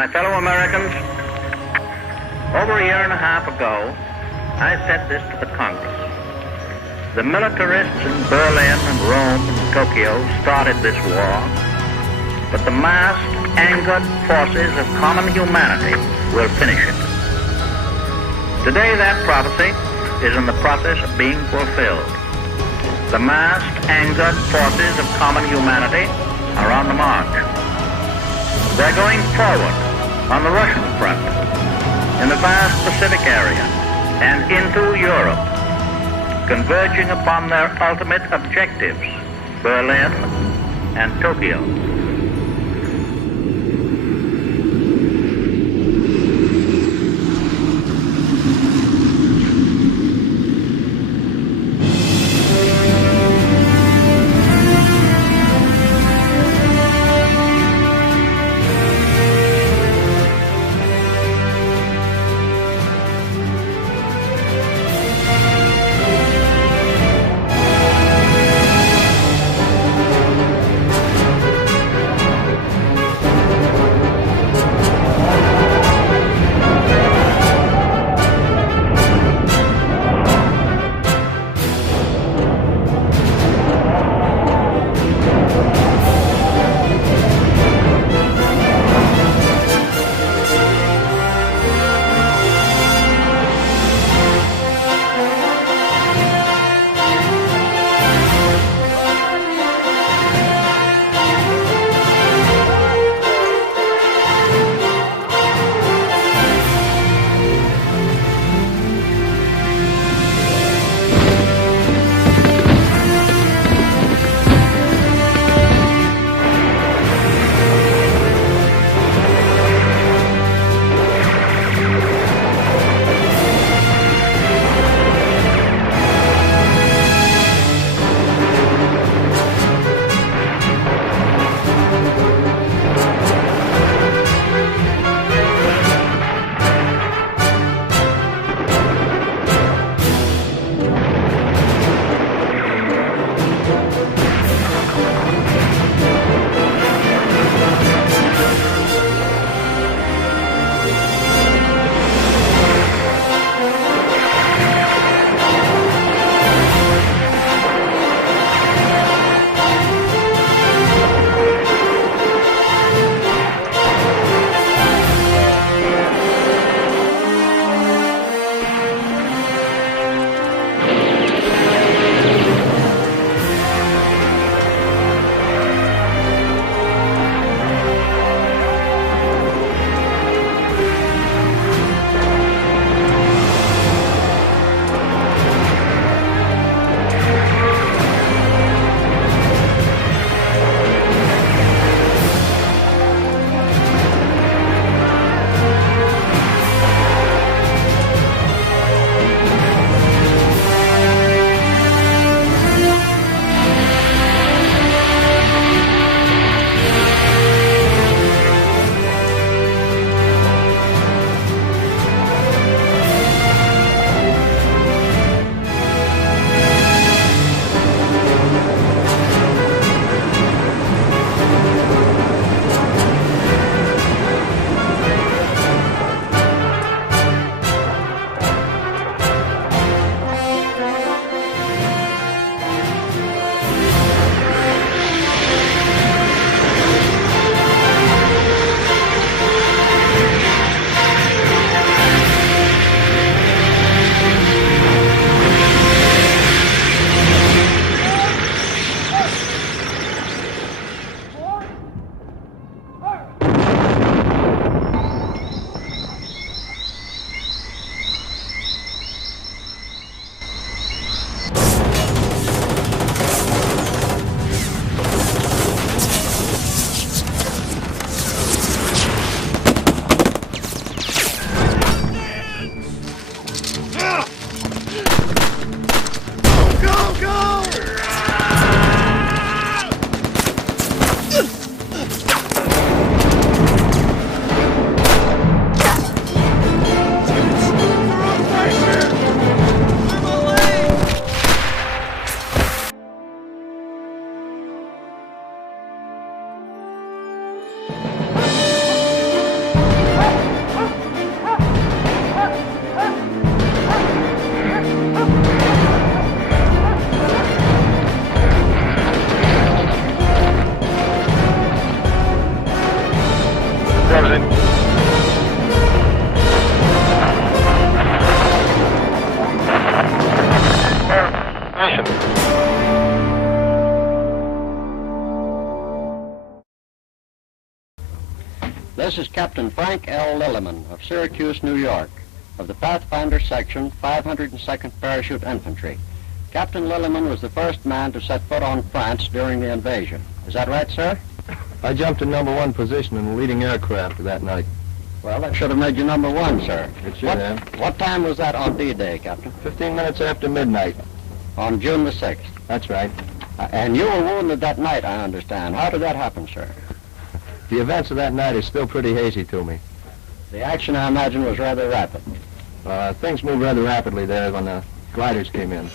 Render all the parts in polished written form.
My fellow Americans, over a year and a half ago, I said this to the Congress. The militarists in Berlin and Rome and Tokyo started this war, but the massed, angered forces of common humanity will finish it. Today, that prophecy is in the process of being fulfilled. The massed, angered forces of common humanity are on the march. They're going forward on the Russian front, in the vast Pacific area, and into Europe, converging upon their ultimate objectives, Berlin and Tokyo. This is Captain Frank L. Lilliman of Syracuse, New York, of the Pathfinder Section, 502nd Parachute Infantry. Captain Lilliman was the first man to set foot on France during the invasion. Is that right, sir? I jumped to #1 position in the leading aircraft that night. Well, that should have made you #1, sir. It should have. What time was that on D-Day, Captain? 15 minutes after midnight. On June the 6th? That's right. And you were wounded that night, I understand. How did that happen, sir? The events of that night are still pretty hazy to me. The action, I imagine, was rather rapid. Things moved rather rapidly there when the gliders came in.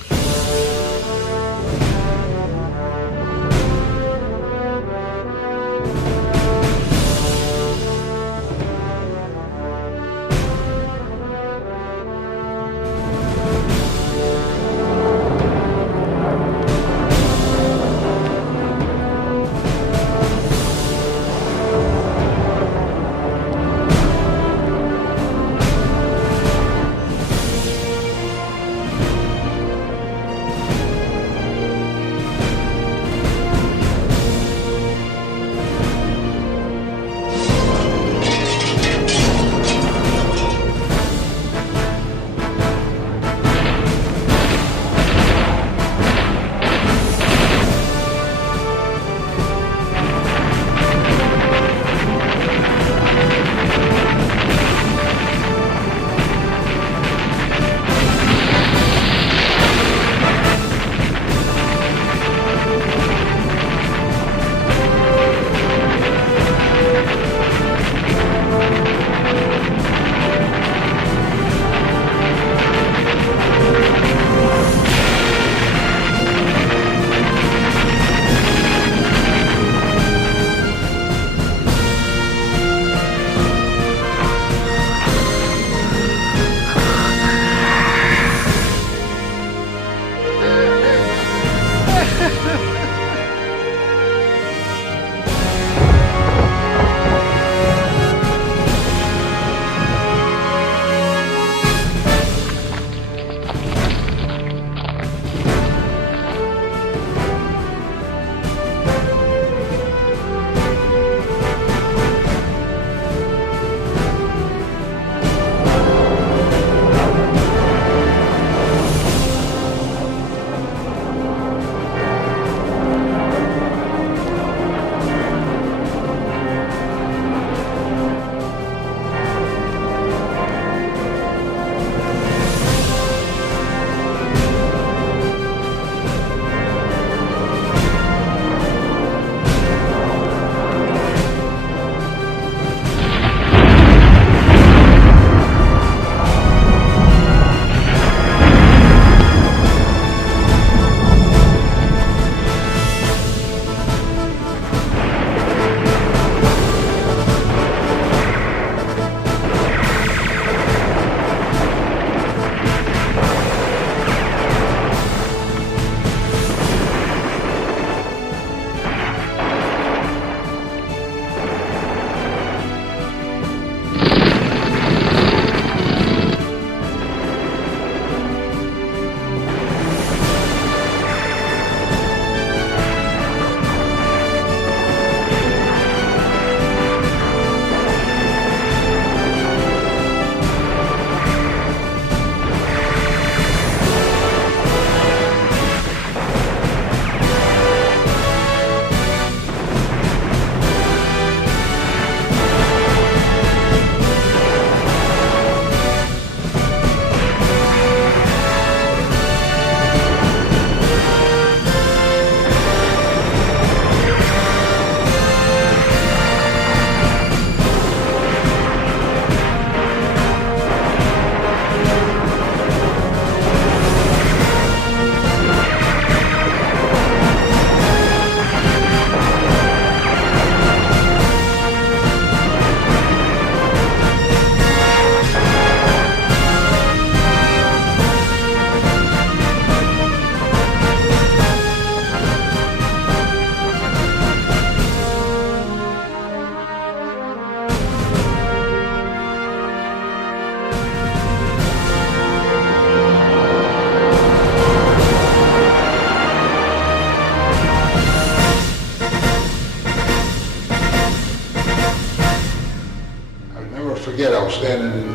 forget, I was standing in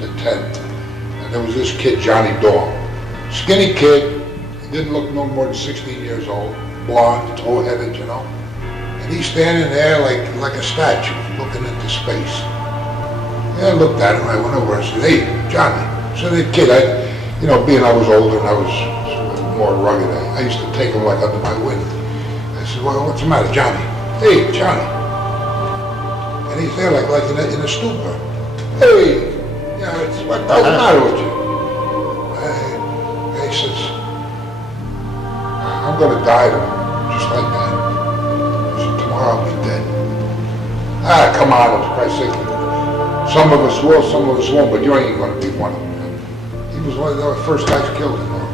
the tent, and there was this kid, Johnny Dorm. Skinny kid, he didn't look no more than 16 years old, blonde, tow-headed, you know. And he's standing there like a statue, looking into space. And I looked at him, I went over and said, "Hey, Johnny." So the kid, being I was older and I was more rugged, I used to take him like under my wing. I said, "Well, what's the matter, Johnny?" "Hey, Johnny." And he's there like in a stupor. "Hey, what the hell's the matter with you?" And he says, "I'm going to die just like that." I said, "Tomorrow I'll be dead." "Ah, come on, for Christ's sake. Some of us will, some of us won't, but you ain't going to be one of them." He was one of the first guys killed in the